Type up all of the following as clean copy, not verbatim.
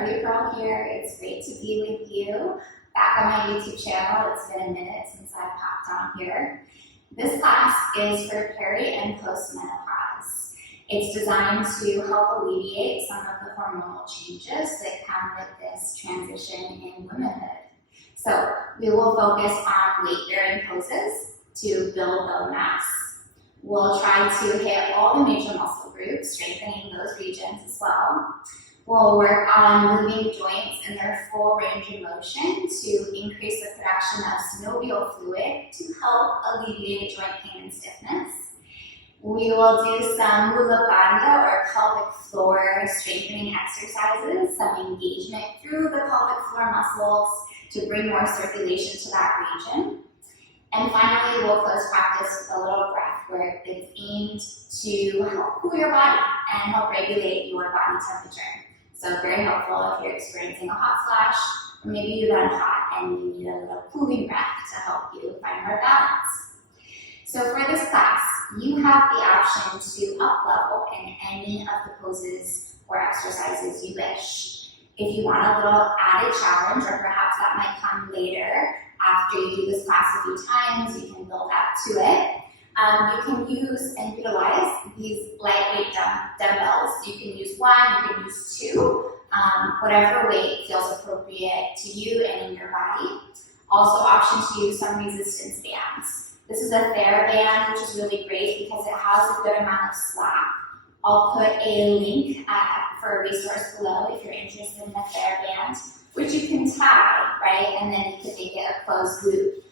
Charlie Pearl here. It's great to be with you back on my YouTube channel. It's been a minute since I've popped on here. This class is for peri and post-menopause. It's designed to help alleviate some of the hormonal changes that come with this transition in womanhood. So we will focus on weight-bearing poses to build bone mass. We'll try to hit all the major muscle groups, strengthening those regions as well. We'll work on moving joints in their full range of motion to increase the production of synovial fluid to help alleviate joint pain and stiffness. We will do some mula bandha or pelvic floor strengthening exercises, some engagement through the pelvic floor muscles to bring more circulation to that region. And finally, we'll close practice with a little breath work that's aimed to help cool your body and help regulate your body temperature. So very helpful if you're experiencing a hot flash, or maybe you run hot and you need a little cooling breath to help you find more balance. So for this class, you have the option to up-level in any of the poses or exercises you wish. If you want a little added challenge, or perhaps that might come later, after you do this class a few times, you can build up to it. You can use and utilize these lightweight dumbbells. You can use one, you can use two, whatever weight feels appropriate to you and in your body. Also, option to use some resistance bands. This is a TheraBand, which is really great because it has a good amount of slack. I'll put a link for a resource below if you're interested in the TheraBand, which you can tie, right? And then you can make it a closed loop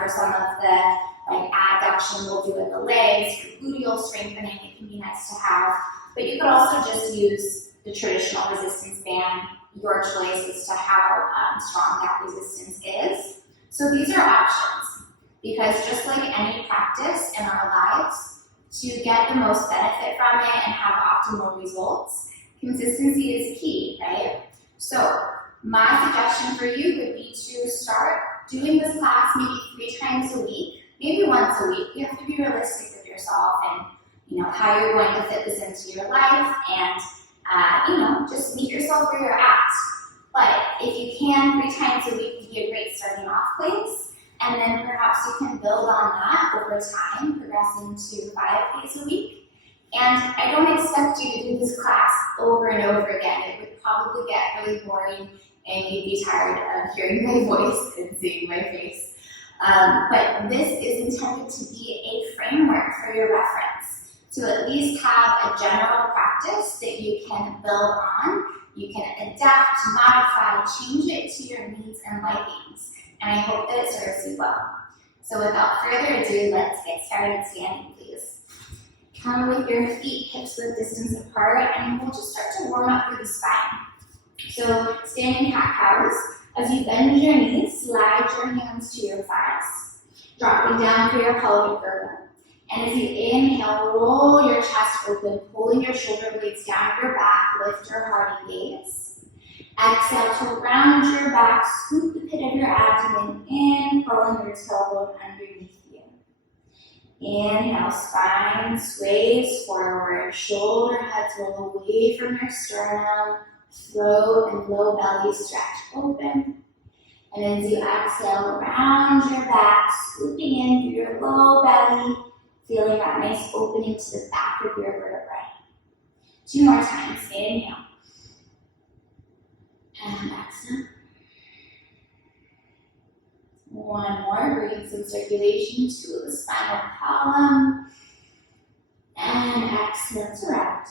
for some of the adduction we'll do with the legs, for gluteal strengthening. It can be nice to have. But you could also just use the traditional resistance band, your choice as to how strong that resistance is. So these are options, because just like any practice in our lives, to get the most benefit from it and have optimal results, consistency is key, right? So my suggestion for you would be to start doing this class maybe 3 times a week, maybe once a week. You have to be realistic with yourself and how you're going to fit this into your life, and just meet yourself where you're at. But if you can, 3 times a week would be a great starting off place, and then perhaps you can build on that over time, progressing to 5 days a week. And I don't expect you to do this class over and over again. It would probably get really boring and you'd be tired of hearing my voice and seeing my face. But this is intended to be a framework for your reference, to at least have a general practice that you can build on. You can adapt, modify, change it to your needs and likings. And I hope that it serves you well. So without further ado, let's get started standing, please. Come with your feet hips width distance apart, and we'll just start to warm up through the spine. So standing cat-cows. As you bend your knees, slide your hands to your thighs, dropping down for your pelvic girdle. And as you inhale, roll your chest open, pulling your shoulder blades down your back, lift your heart and gaze. Exhale to round your back, scoop the pit of your abdomen in, rolling your tailbone underneath you. Inhale, spine sways forward, shoulder heads roll away from your sternum, throat and low belly stretch open. And as you exhale, round your back, scooping in through your low belly, feeling that nice opening to the back of your vertebrae. 2 more times. Inhale. And exhale. 1 more. Bring some circulation to the spinal column. And exhale to round.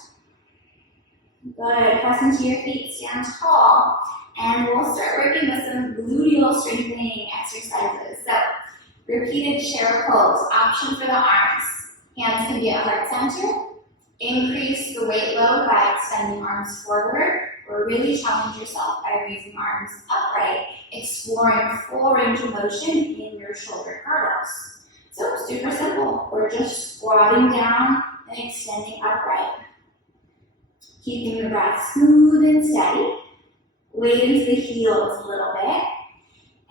Good. Press into your feet, stand tall, and we'll start working with some gluteal strengthening exercises. So, repeated chair pose, option for the arms. Hands can be at heart center. Increase the weight load by extending arms forward, or really challenge yourself by raising arms upright, exploring full range of motion in your shoulder girdles. So, super simple. We're just squatting down and extending upright. Keeping the breath smooth and steady. Weight into the heels a little bit.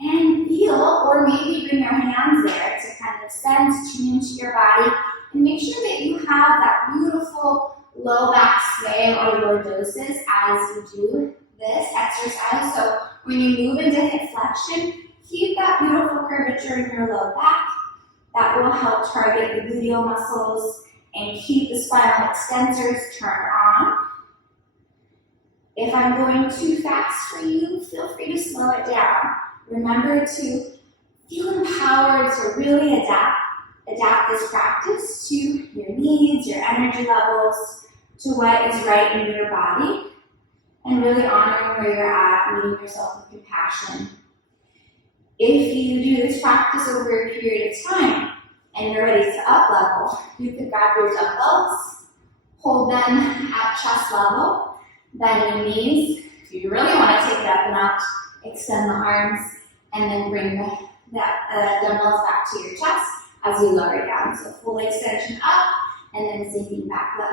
And feel, or maybe bring your hands there to kind of sense, tune into your body, and make sure that you have that beautiful low back sway or lordosis as you do this exercise. So when you move into hip flexion, keep that beautiful curvature in your low back. That will help target the gluteal muscles and keep the spinal extensors turned on. If I'm going too fast for you, feel free to slow it down. Remember to feel empowered to really adapt this practice to your needs, your energy levels, to what is right in your body, and really honoring where you're at, meeting yourself with compassion. If you do this practice over a period of time and you're ready to up level, you can grab your dumbbells, hold them at chest level, bend your knees. If you really want to take it up a notch, extend the arms, and then bring the dumbbells back to your chest as you lower down. So full extension up and then sinking back low.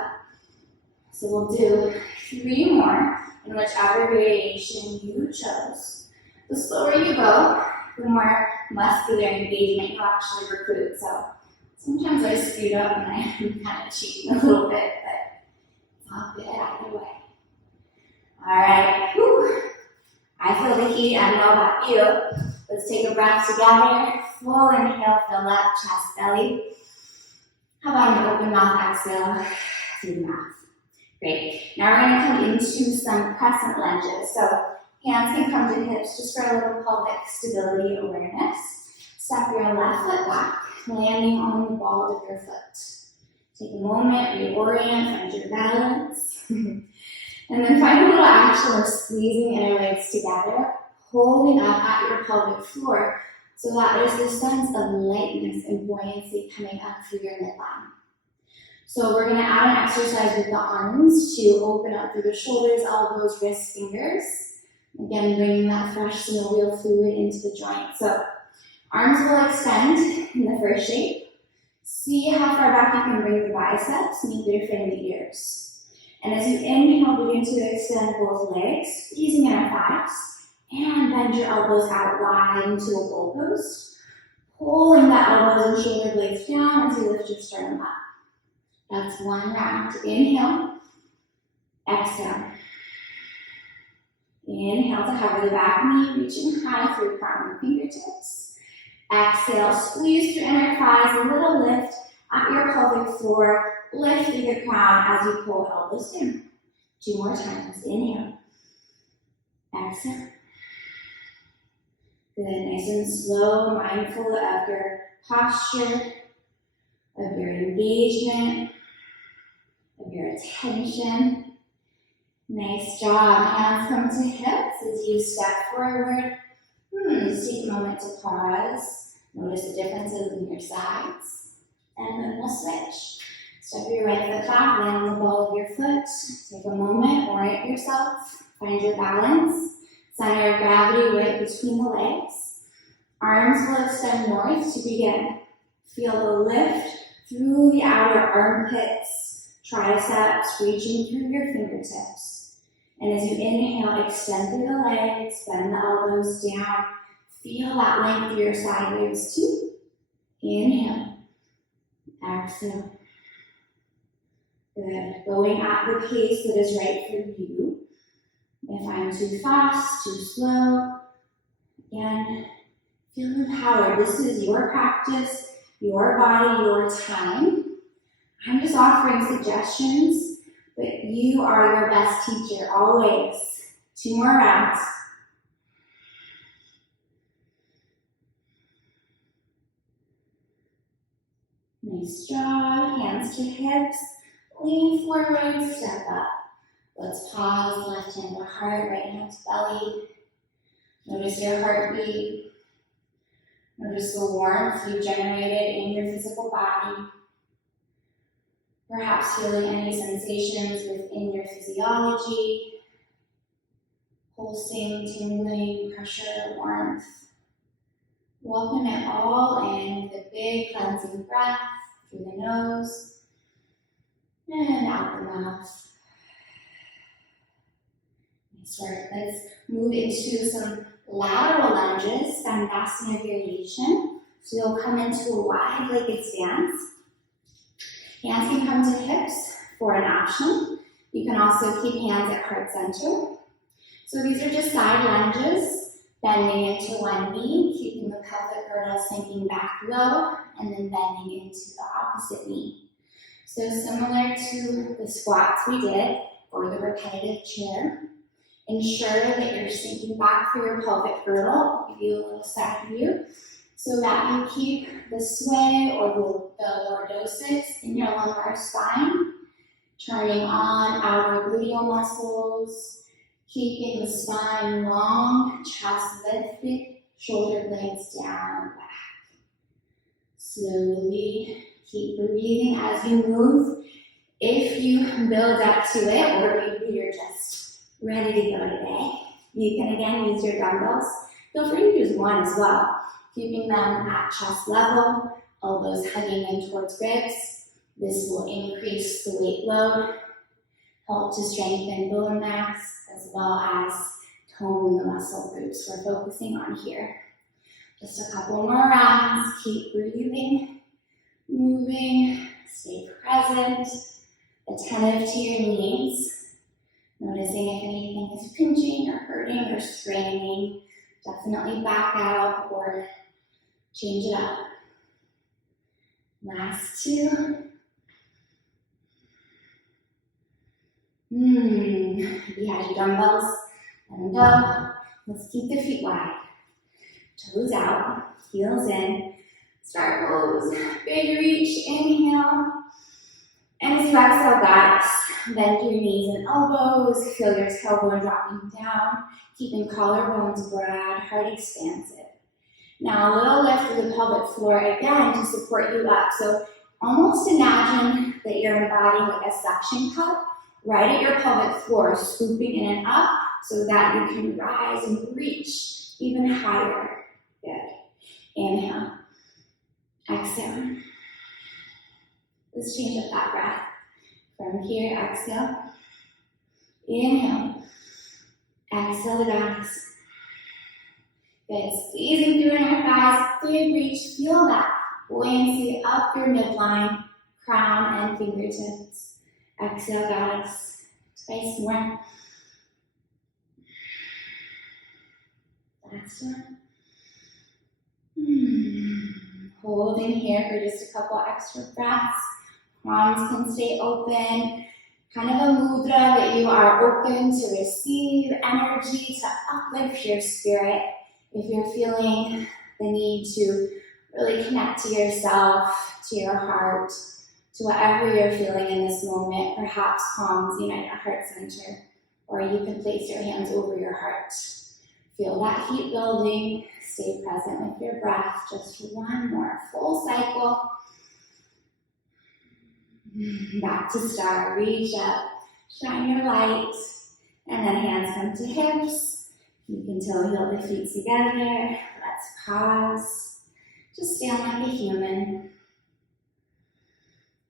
So we'll do 3 more in whichever variation you chose. The slower you go, the more muscular engagement you actually recruit. So sometimes I speed up and I'm kind of cheating a little bit, but it's all good either way. All right, whew. I feel the heat, I know about you. Let's take a breath together. Full inhale, fill up, chest, belly. How about an open mouth exhale through the mouth? Great. Now we're going to come into some crescent lunges. So hands can come to hips just for a little pelvic stability awareness. Step your left foot back, landing on the ball of your foot. Take a moment, reorient, find your balance. And then find a little action of squeezing inner legs together, holding up at your pelvic floor so that there's this sense of lightness and buoyancy coming up through your midline. So we're going to add an exercise with the arms to open up through the shoulders, elbows, wrists, fingers. Again, bringing that fresh synovial fluid into the joint. So arms will extend in the first shape. See how far back you can bring the biceps, meet your finger ears. And as you inhale, begin to extend both legs, squeezing inner thighs, and bend your elbows out wide into a bowl pose. Pulling the elbows and shoulder blades down as you lift your sternum up. That's 1 round. Inhale, exhale. Inhale to hover the back knee, reaching high through crown and fingertips. Exhale, squeeze through inner thighs, a little lift at your pelvic floor. Lift through the crown as you pull elbows down. 2 more times. Inhale. Exhale. Good. Nice and slow, mindful of your posture, of your engagement, of your attention. Nice job. Hands come to hips as you step forward. Just take a moment to pause. Notice the differences in your sides. And then we'll switch. Step your right foot back, land on the ball of your foot. Take a moment, orient yourself, find your balance. Center of gravity right between the legs. Arms will extend north to begin. Feel the lift through the outer armpits, triceps, reaching through your fingertips. And as you inhale, extend through the legs, bend the elbows down. Feel that length through your side ribs too. Inhale. Exhale. Good. Going at the pace that is right for you. If I'm too fast, too slow, again, feel empowered. This is your practice, your body, your time. I'm just offering suggestions, but you are your best teacher, always. 2 more rounds. Nice job. Hands to hips. Lean forward, step up. Let's pause, left hand to heart, right hand to belly. Notice your heartbeat. Notice the warmth you've generated in your physical body. Perhaps feeling any sensations within your physiology. Pulsing, tingling, pressure, warmth. Welcome it all in with a big cleansing breath through the nose and out the mouth. Nice work. Let's move into some lateral lunges, Dandasana variation. So you'll come into a wide-legged stance. Hands can come to hips for an option. You can also keep hands at heart center. So these are just side lunges, bending into one knee, keeping the pelvic girdle sinking back low, and then bending into the opposite knee. So similar to the squats we did, or the repetitive chair, ensure that you're sinking back through your pelvic girdle. I'll give you a little side view, so that you keep the sway or the lordosis in your lumbar spine, turning on outer gluteal muscles, keeping the spine long, chest lifted, shoulder blades down, back. Slowly keep breathing as you move. If you build up to it, or maybe you're just ready to go today, you can again use your dumbbells. Feel free to use one as well, keeping them at chest level, elbows hugging in towards ribs. This will increase the weight load, help to strengthen bone mass, as well as tone the muscle groups we're focusing on here. Just a couple more rounds. Keep breathing, moving, stay present, attentive to your needs, noticing if anything is pinching or hurting or straining. Definitely back out or change it up. Last two. You had your dumbbells, let them go. Let's keep the feet wide. Toes out, heels in. Start pose, big reach, inhale. And as you exhale, goddess, bend your knees and elbows. Feel your tailbone dropping down, keeping collarbones broad, heart expansive. Now a little lift through the pelvic floor again to support you up. So almost imagine that you're embodying like a suction cup right at your pelvic floor, scooping in and up so that you can rise and reach even higher. Good. Inhale. Exhale. Let's change up that breath. From here, exhale. Inhale. Exhale the goddess. Good. Squeezing through in your thighs. Big reach. Feel that buoyancy up your midline, crown, and fingertips. Exhale, goddess. Twice more. Last one. Holding here for just a couple extra breaths. Palms can stay open. Kind of a mudra that you are open to receive energy, to uplift your spirit. If you're feeling the need to really connect to yourself, to your heart, to whatever you're feeling in this moment, perhaps palms unite your heart center, or you can place your hands over your heart. Feel that heat building. Stay present with your breath. Just one more full cycle. Back to start. Reach up. Shine your light. And then hands come to hips. You can toe heel the feet together. Let's pause. Just stand like a human.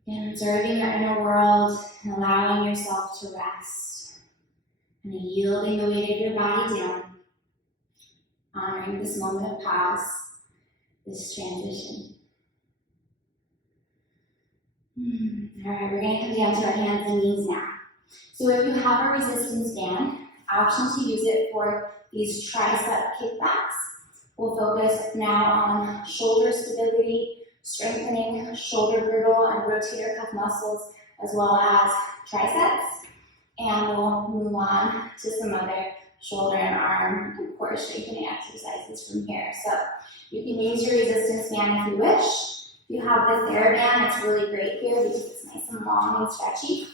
And observing your inner world and allowing yourself to rest. And yielding the weight of your body down. Honoring this moment of pause, this transition. All right, we're going to come down to our hands and knees now. So if you have a resistance band, option to use it for these tricep kickbacks. We'll focus now on shoulder stability, strengthening shoulder girdle and rotator cuff muscles, as well as triceps. And we'll move on to some other shoulder and arm and core strengthening exercises from here. So you can use your resistance band if you wish. If you have the TheraBand, it's really great here because it's nice and long and stretchy.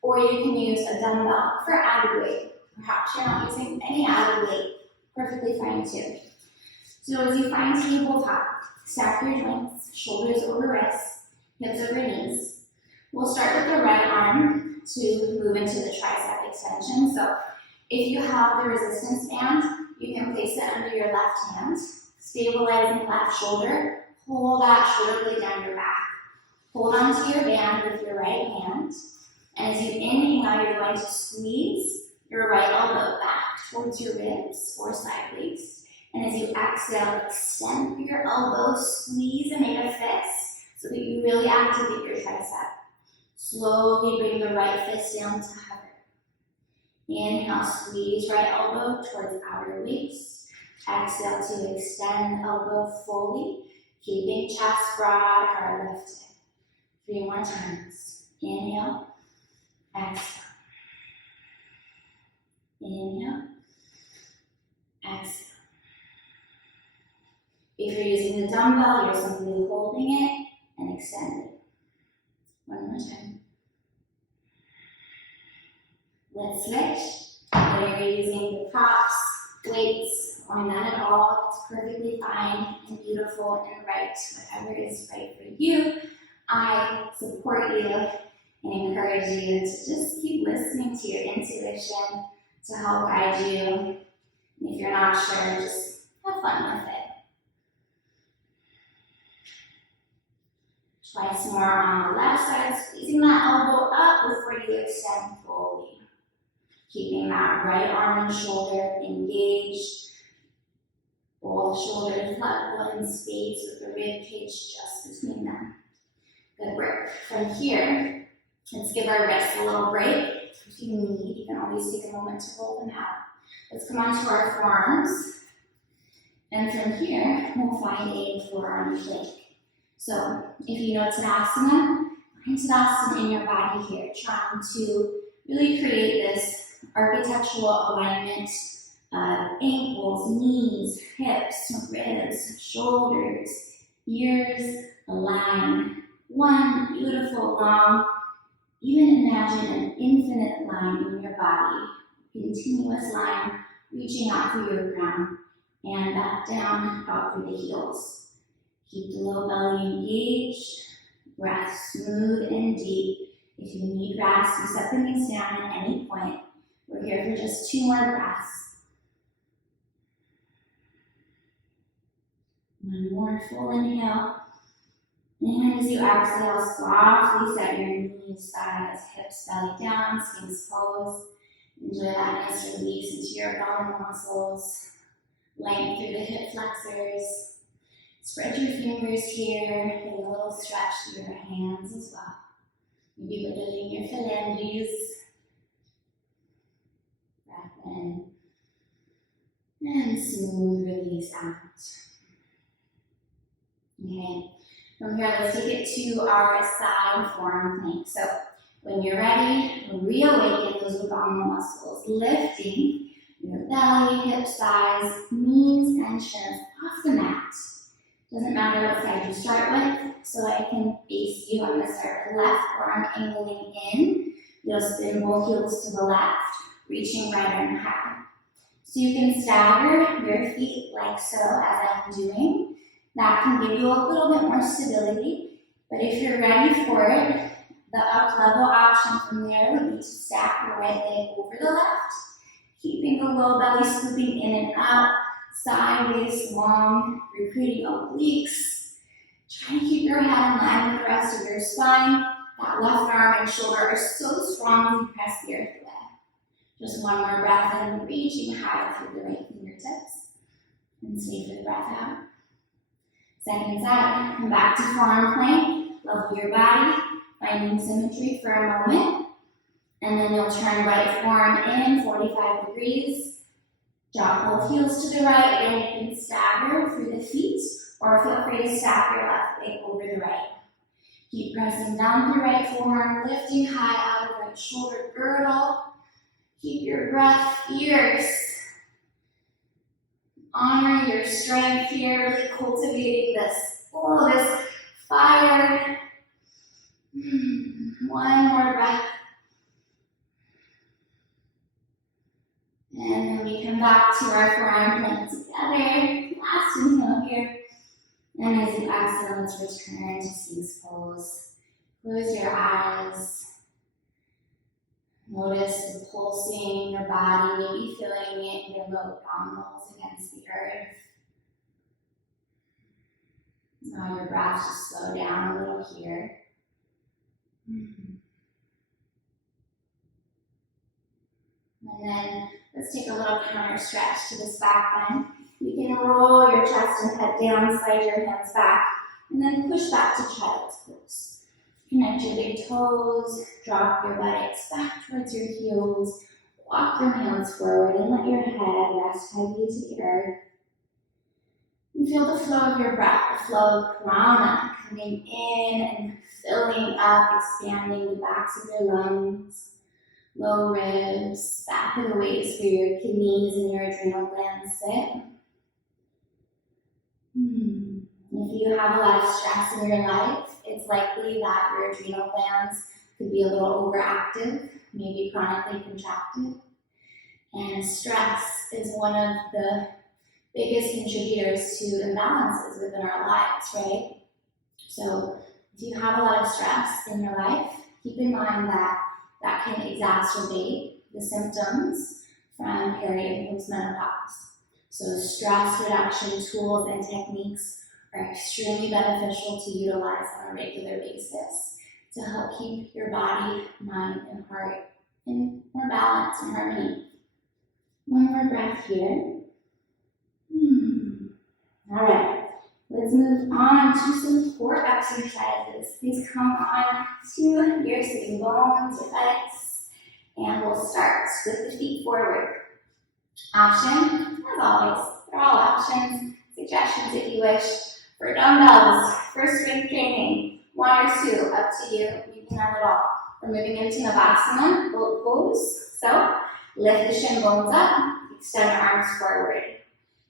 Or you can use a dumbbell for added weight. Perhaps you're not using any added weight. Perfectly fine too. So as you find tabletop, stack your joints, shoulders over wrists, hips over knees. We'll start with the right arm to move into the tricep extension. So if you have the resistance band, you can place it under your left hand, stabilizing left shoulder, pull that shoulder blade down your back. Hold onto your band with your right hand, and as you inhale, you're going to squeeze your right elbow back towards your ribs or sideways. And as you exhale, extend your elbow, squeeze and make a fist so that you really activate your tricep. Slowly bring the right fist down to hover. Inhale, squeeze right elbow towards outer waist. Exhale to extend elbow fully, keeping chest broad, heart lifted. 3 more times. Inhale, exhale. Inhale, exhale. If you're using the dumbbell, you're simply holding it and extending. 1 more time. Let's switch. Whether you're using the props, weights, or none at all, it's perfectly fine and beautiful and right. Whatever is right for you. I support you and encourage you to just keep listening to your intuition to help guide you. And if you're not sure, just have fun with it. Twice more on the left side, squeezing that elbow up before you extend fully. Keeping that right arm and shoulder engaged. Both shoulders level in space with the rib cage just between them. Good work. From here, let's give our wrists a little break. If you need, you can always take a moment to roll them out. Let's come onto our forearms. And from here, we'll find a forearm plank. So if you know Tadasana, find Tadasana in your body here, trying to really create this architectural alignment of ankles, knees, hips, ribs, shoulders, ears, align. One beautiful long, even imagine an infinite line in your body, continuous line reaching out through your crown and back down out through the heels. Keep the low belly engaged, breath smooth and deep. If you need rest, you set the knees down at any point. We're here for just 2 more breaths. 1 more full inhale. And as you exhale, softly set your knees, thighs, hips, belly down, Sphinx pose. Enjoy that nice release into your abdominal muscles. Length through the hip flexors. Spread your fingers here, get a little stretch through your hands as well. Maybe wiggling your phalanges. Breath in. And smooth release out. Okay. From here, let's take it to our side forearm plank. So when you're ready, reawaken those abdominal muscles, lifting your belly, hips, thighs, knees, and shins off the mat. Doesn't matter what side you start with, so I can face you. I'm going to start with left forearm angling in. You'll spin both heels to the left, reaching right arm high. So you can stagger your feet like so as I'm doing. That can give you a little bit more stability, but if you're ready for it, the up level option from there would be to stack your right leg over the left, keeping the low belly scooping in and up, sideways, long, recruiting obliques. Try to keep your head in line with the rest of your spine. That left arm and shoulder are so strong as you press the earth away. Just 1 more breath in, reaching high through the right fingertips. And stay for the breath out. Second side, come back to forearm plank, level your body, finding symmetry for a moment. And then you'll turn right forearm in, 45 degrees. Drop both heels to the right, and you can stagger through the feet, or feel free to stack your left leg over the right. Keep pressing down through right forearm, lifting high out of right shoulder girdle. Keep your breath fierce. Honor your strength here, really cultivating this fire. 1 more breath. And then we come back to our forearm plank together. Last inhale here. And as you exhale, let's return to Sphinx pose. Close your eyes. Notice the pulsing in your body, maybe feeling it in your low abdominals against the earth. Now your breath just slow down a little here. And then let's take a little counter stretch to this back bend. You can roll your chest and head down, slide your hands back, and then push back to child's pose. Connect your big toes, drop your buttocks back towards your heels, Walk your hands forward and let your head rest heavy to the earth. And feel the flow of your breath, the flow of prana coming in and filling up, expanding the backs of your lungs, low ribs, back of the waist where your kidneys and your adrenal glands sit. If you have a lot of stress in your life, it's likely that your adrenal glands could be a little overactive, maybe chronically contracted. And stress is one of the biggest contributors to imbalances within our lives, right? So if you have a lot of stress in your life, keep in mind that that can exacerbate the symptoms from peri and postmenopause. So stress reduction tools and techniques are extremely beneficial to utilize on a regular basis to help keep your body, mind, and heart in more balance and harmony. One more breath here. All right, let's move on to some core exercises. Please come on to your sitting bones, your legs, and we'll start with the feet forward. Option, as always, they're all options, suggestions if you wish. For dumbbells, for strength training, 1 or 2, up to you. You can have it all. We're moving into Navasana, boat pose. So, lift the shin bones up, extend your arms forward.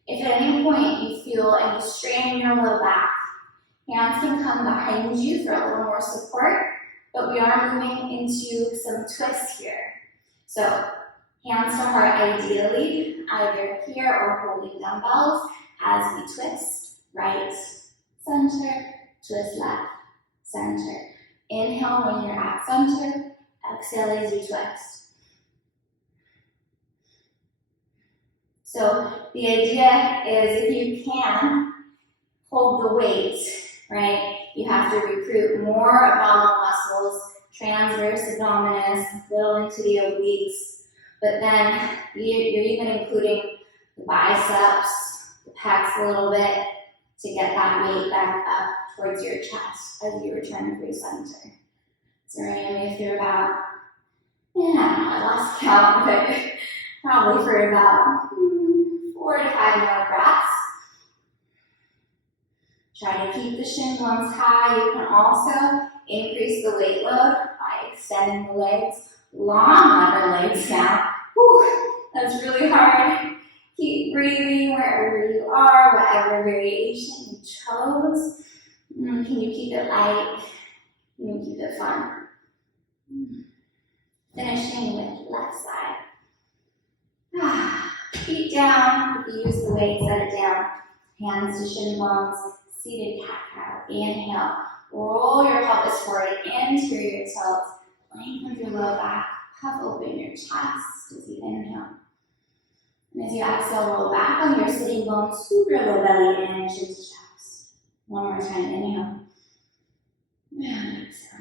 If at any point you feel any strain in your low back, hands can come behind you for a little more support, but we are moving into some twists here. So, hands to heart ideally, either here or holding dumbbells as we twist, right, center, twist left, center. Inhale when you're at center, exhale as you twist. So the idea is if you can, hold the weight, right? You have to recruit more abdominal muscles, transverse abdominis, a little into the obliques, but then you're even including the biceps, the pecs a little bit to get that weight back up towards your chest as you return through center. So we're going to move through about, I lost count, but probably for about 4 to 5 more breaths. Try to keep the shin bones high. You can also increase the weight load by extending the legs, long lever legs now. Whew, that's really hard. Keep breathing wherever you are, whatever variation you chose. Can you keep it light? Can you keep it fun? Finishing with left side. Feet down. If you use the weight, set it down. Hands to shin bones. Seated cat-cow. Inhale. Roll your pelvis forward. Anterior tilt. Lengthen your low back. Puff open your chest as you inhale. And as you exhale, roll back on your sitting bones. Scoop your low belly in. Chin to chest. One more time. Inhale. And exhale.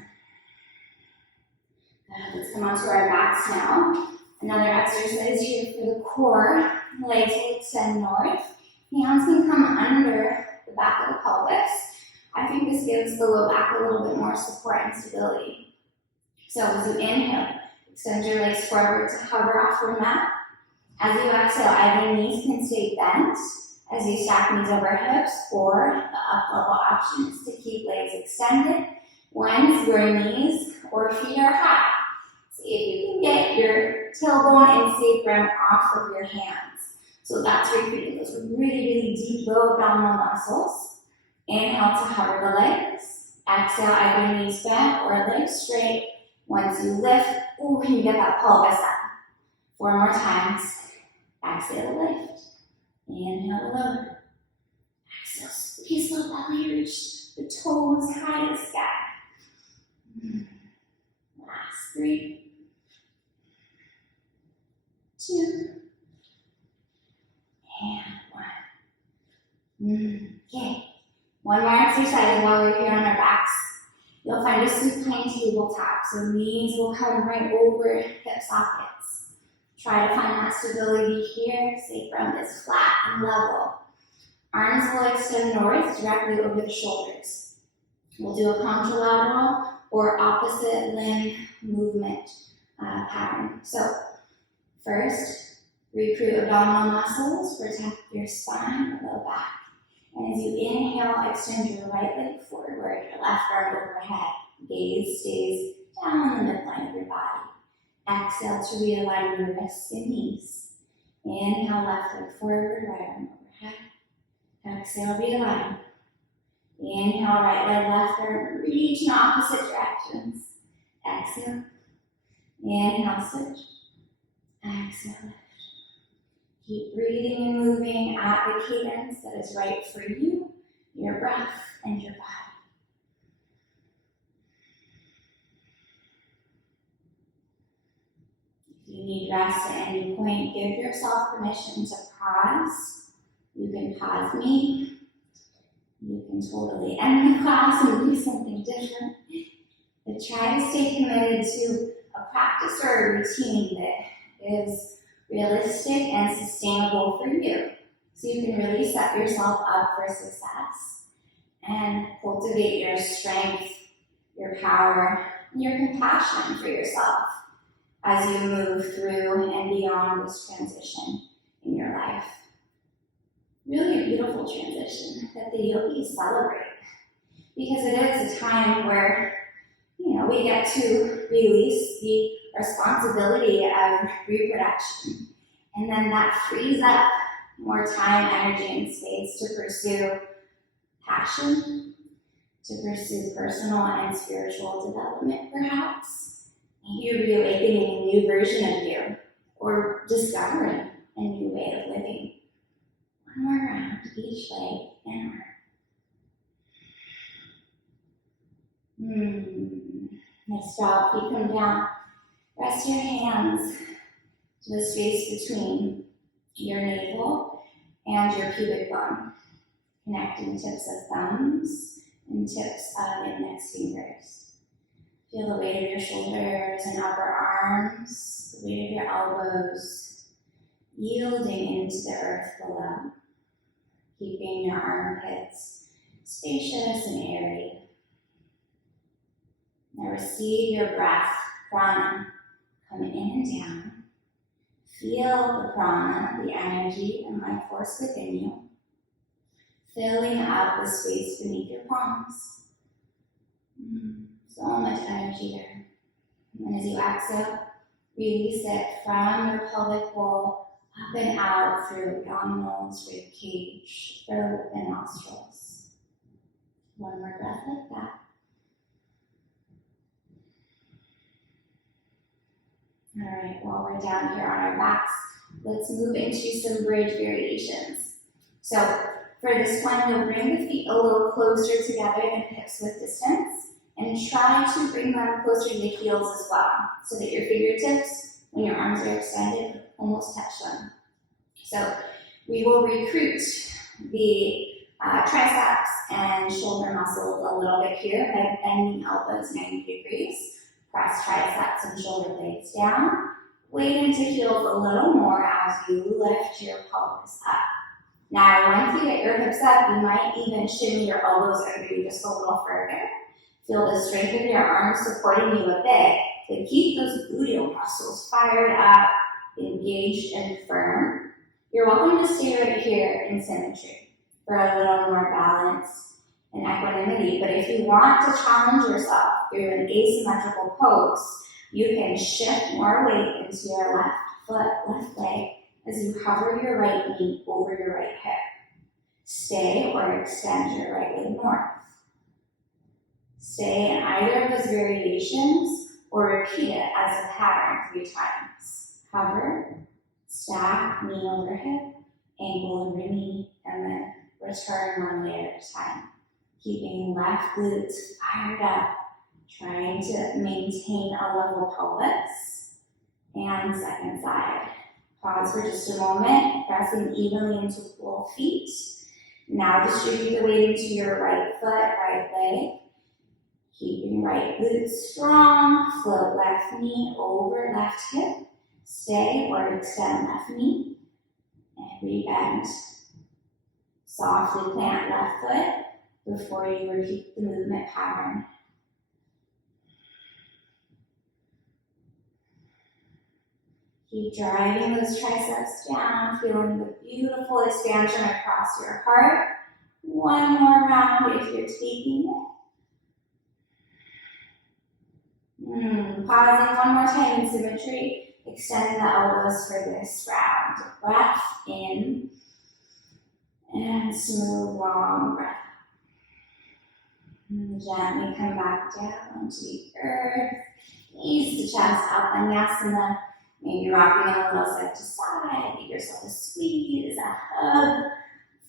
Let's come onto our backs now. Another exercise here for the core. Legs will extend north. Hands can come under the back of the pelvis. I think this gives the low back a little bit more support and stability. So as you inhale, extend your legs forward to hover off your mat. As you exhale, either knees can stay bent as you stack knees over hips, or the up-level option is to keep legs extended once your knees or feet are high. See if you can get your tailbone and sacrum off of your hands. So that's recruiting those really deep low abdominal muscles. Inhale to hover the legs. Exhale, either knees bent or legs straight. Once you lift, you get that pelvis up. 4 more times. Exhale, lift. Inhale, lower. Exhale, squeeze the belly, reach the toes high to the sky. Last 3. 2. And 1. Okay. One more exercise while we're here on our backs. You'll find a supine tabletop, so knees will come right over hip sockets. Try to find that stability here. Sacrum is flat and level. Arms will extend north directly over the shoulders. We'll do a contralateral or opposite limb movement pattern. So First, recruit abdominal muscles, protect your spine, your low back. And as you inhale, extend your right leg forward, your left arm overhead. Gaze stays down in the midline of your body. Exhale to realign your wrists and knees. Inhale, left leg forward, right arm overhead. Exhale, realign. Inhale, right leg, left arm, reach in opposite directions. Exhale. Inhale, switch. Exhale, lift. Keep breathing and moving at the cadence that is right for you, your breath, and your body. If you need rest at any point, give yourself permission to pause. You can pause me. You can totally end the class and do something different. But try to stay committed to a practice or a routine that is realistic and sustainable for you. So you can really set yourself up for success and cultivate your strength, your power, and your compassion for yourself as you move through and beyond this transition in your life. Really a beautiful transition that the yogis celebrate, because it is a time where we get to release the responsibility of reproduction, and then that frees up more time, energy, and space to pursue passion, to pursue personal and spiritual development, perhaps. Maybe reawakening a new version of you, or discovering a new way of living. One more round, each leg inward. Nice job. Feet come down. Rest your hands to the space between your navel and your pubic bone, connecting tips of thumbs and tips of index fingers. Feel the weight of your shoulders and upper arms, the weight of your elbows, yielding into the earth below, keeping your armpits spacious and airy. Now receive your breath, prana, come in and down. Feel the prana, the energy and life force within you, filling up the space beneath your palms. So much energy there. And as you exhale, release it from your pelvic bowl up and out through abdominals, rib cage, throat, and nostrils. One more breath like that. All right, while we're down here on our backs, let's move into some bridge variations. So for this one, you'll bring the feet a little closer together than hips width distance, and try to bring them closer to the heels as well, so that your fingertips, when your arms are extended, almost touch them. So we will recruit the triceps and shoulder muscles a little bit here by bending elbows 90 degrees. Press triceps and shoulder blades down. Weight into heels a little more as you lift your pelvis up. Now, once you get your hips up, you might even shimmy your elbows under you just a little further. Feel the strength of your arms supporting you a bit, but keep those gluteal muscles fired up, engaged, and firm. You're welcome to stay right here in symmetry for a little more balance and equanimity, but if you want to challenge yourself through an asymmetrical pose, you can shift more weight into your left foot, left leg, as you hover your right knee over your right hip. Stay or extend your right leg north. Stay in either of those variations or repeat it as a pattern 3 times. Hover, stack, knee over hip, ankle over knee, and then return one leg at a time. Keeping left glutes fired up, trying to maintain a level pelvis. And second side. Pause for just a moment, pressing evenly into both feet. Now distribute the weight into your right foot, right leg. Keeping right glute strong, float left knee over left hip. Stay or extend left knee. And rebend. Softly plant left foot before you repeat the movement pattern. Keep driving those triceps down, feeling the beautiful expansion across your heart. One more round if you're taking it. Pausing one more time in symmetry. Extend the elbows for this round. Breath in and smooth, long breath. And gently come back down to the earth. Ease the chest up, Vinyasana. Maybe rocking a little side to side. Give yourself a squeeze, a hug,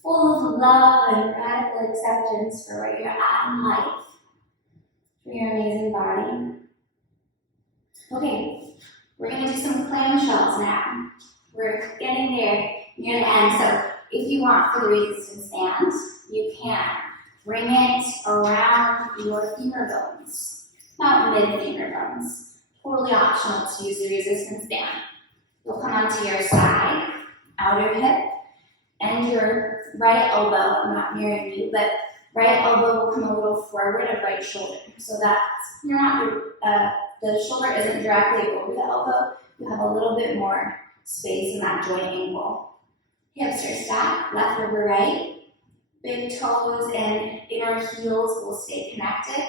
full of love and radical acceptance for where you're at in life, for your amazing body. Okay, we're going to do some clamshells now. We're getting there near the end. So if you want for the resistance band, you can bring it around your finger bones, about mid-finger bones. Totally optional to use the resistance band. You'll come onto your side, outer hip, and your right elbow, I'm not mirroring you, but right elbow will come a little forward of right shoulder. So that you're not, the shoulder isn't directly over the elbow. You have a little bit more space in that joint angle. Hips are stacked, left over right. Big toes and inner heels will stay connected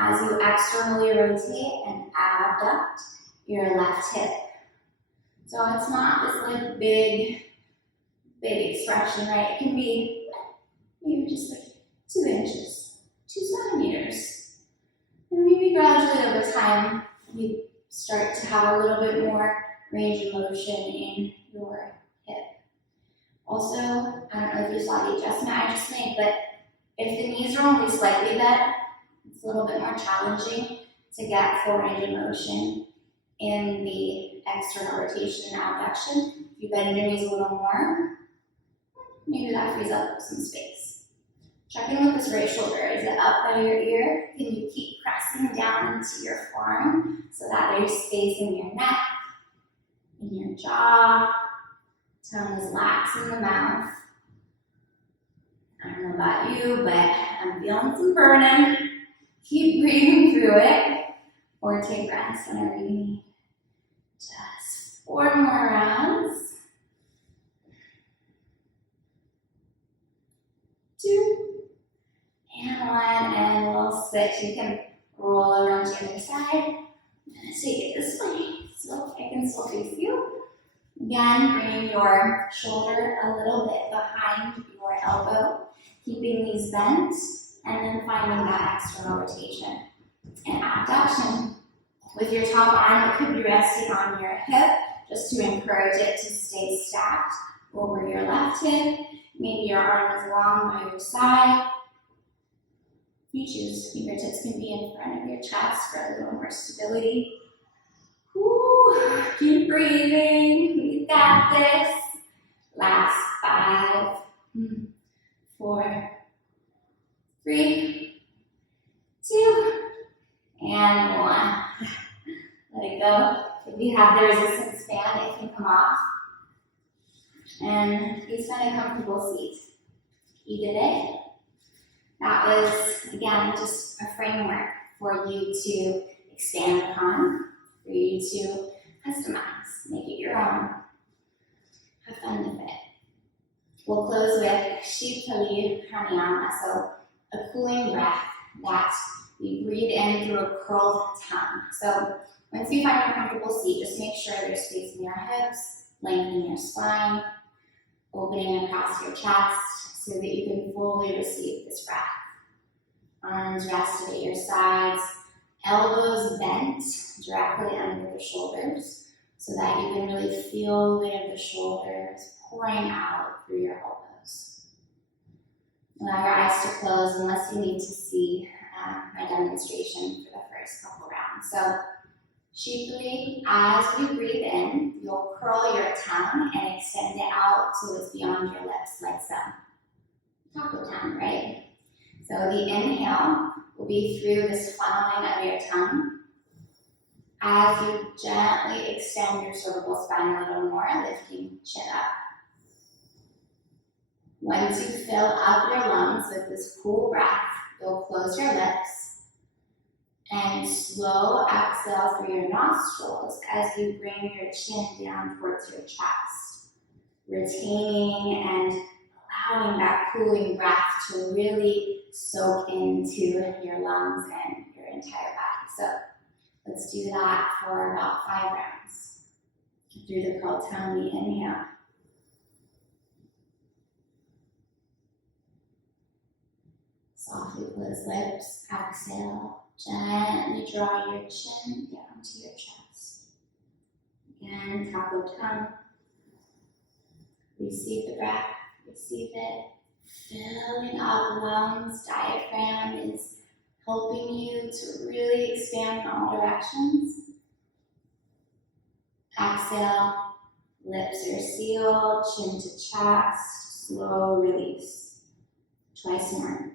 as you externally rotate and abduct your left hip. So it's not this like big expression, right? It can be maybe just like 2 inches, 2 centimeters. And maybe gradually over time, you start to have a little bit more range of motion in your hip. Also, I don't know if you saw the adjustment I just made, but if the knees are only slightly bent, it's a little bit more challenging to get full range of motion in the external rotation and abduction. If you bend your knees a little more, maybe that frees up some space. Check in with this right shoulder. Is it up by your ear? Can you keep pressing down into your forearm so that there's space in your neck, in your jaw? Tongue is lax in the mouth. I don't know about you, but I'm feeling some burning. Keep breathing through it, or take rest whenever you need. Just 4 more rounds. 2, and 1, and we'll switch. You can roll over to the other side. I'm going to take it this way, so I can still face you. Again, bring your shoulder a little bit behind your elbow, keeping these bent, and then finding that external rotation and abduction. With your top arm, it could be resting on your hip, just to encourage it to stay stacked over your left hip. Maybe your arm is long by your side. You choose. Fingertips can be in front of your chest for a little more stability. Ooh, keep breathing. We got this. Last 5, 4, 3, 2, and 1. Let it go. If you have the resistance band, it can come off. And please find a comfortable seat. You did it. That was, again, just a framework for you to expand upon, for you to customize, make it your own. Have fun with it. We'll close with Shitali Pranayama, so a cooling breath that we breathe in through a curled tongue. So once you find a comfortable seat, just make sure there's space in your hips, lengthening your spine, opening across your chest so that you can fully receive this breath. Arms rested at your sides, elbows bent directly under the shoulders so that you can really feel the weight of the shoulders pouring out through your elbows. Allow your eyes to close unless you need to see my demonstration for the first couple rounds. So, Shitali, as you breathe in, you'll curl your tongue and extend it out so it's beyond your lips like so. Taco tongue, right? So the inhale will be through this funneling of your tongue. As you gently extend your cervical spine a little more, lifting chin up. Once you fill up your lungs with this cool breath, you'll close your lips And slow exhale through your nostrils as you bring your chin down towards your chest, retaining and allowing that cooling breath to really soak into your lungs and your entire body. So let's do that for about 5 rounds. Through the curled tummy, inhale. Softly close lips, exhale. Gently draw your chin down to your chest. Again, taco tongue. Receive the breath, receive it. Filling up lungs, diaphragm is helping you to really expand in all directions. Exhale, lips are sealed, chin to chest, slow release. Twice more.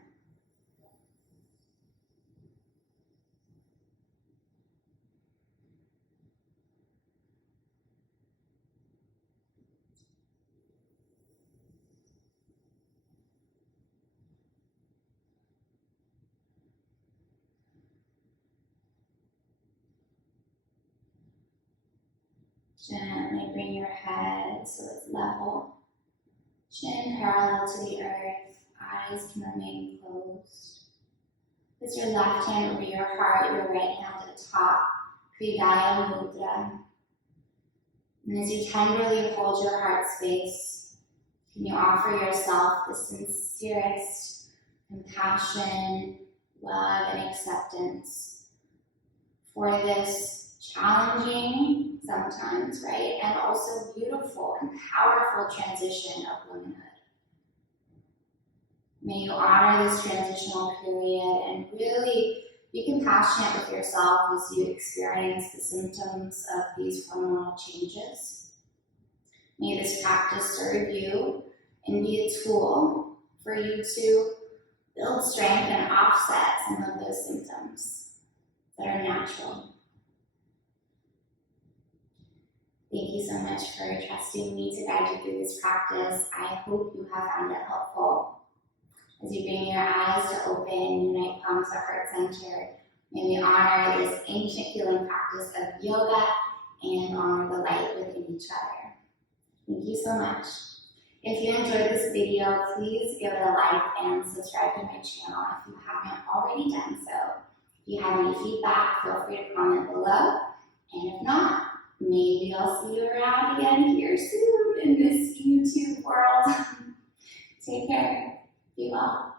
Gently bring your head so it's level. Chin parallel to the earth, eyes can remain closed. Place your left hand over your heart, your right hand at the top, Kriya Mudra. And as you tenderly hold your heart space, can you offer yourself the sincerest compassion, love, and acceptance for this challenging, sometimes, right, and also beautiful and powerful transition of womanhood. May you honor this transitional period and really be compassionate with yourself as you experience the symptoms of these hormonal changes. May this practice serve you and be a tool for you to build strength and offset some of those symptoms that are natural. Thank you so much for trusting me to guide you through this practice. I hope you have found it helpful. As you bring your eyes to open, unite palms to heart center, may we honor this ancient healing practice of yoga and honor the light within each other. Thank you so much. If you enjoyed this video, please give it a like and subscribe to my channel if you haven't already done so. If you have any feedback, feel free to comment below. And if not, maybe I'll see you around again here soon in this YouTube world. Take care. Be well.